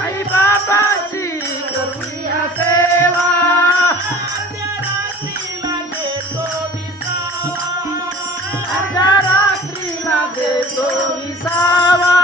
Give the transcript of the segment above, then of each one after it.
आई बाबाची करूया सेवा अर्ध्या रात्रीला देतो विसावा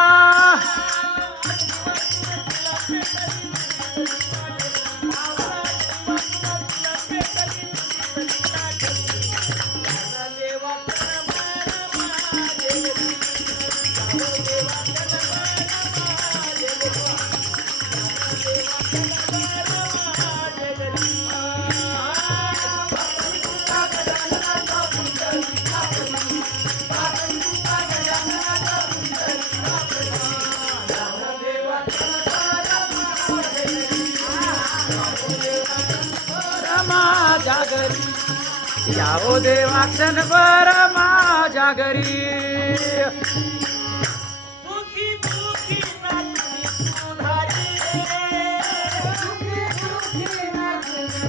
माझ्या घरी यावो देवा क्षणभर माझ्या घरी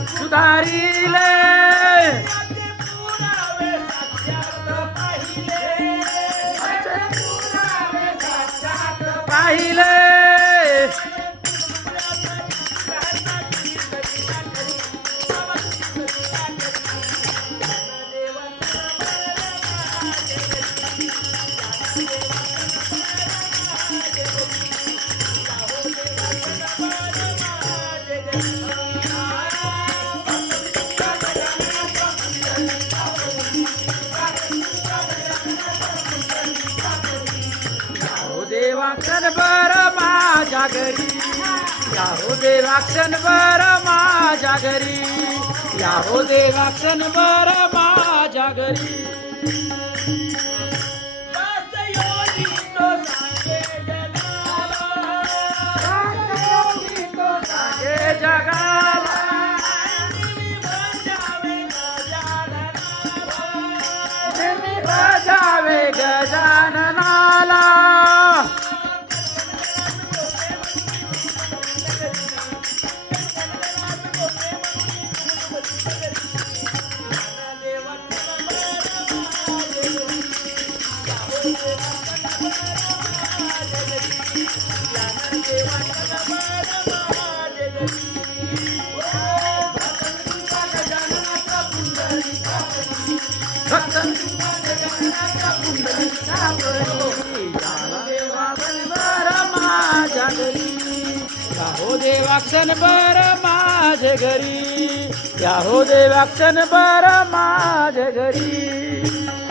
सुधारिले पाहिले देवा क्षणभर माझ्या घरी याहो देवा क्षणभर माझ्या घरी याहो देवा क्षणभर माझ्या घरी जगाला बजावे गजाननाला याहो देवा क्षणभर माझ्या घरी याहो देवा क्षणभर माझ्या घरी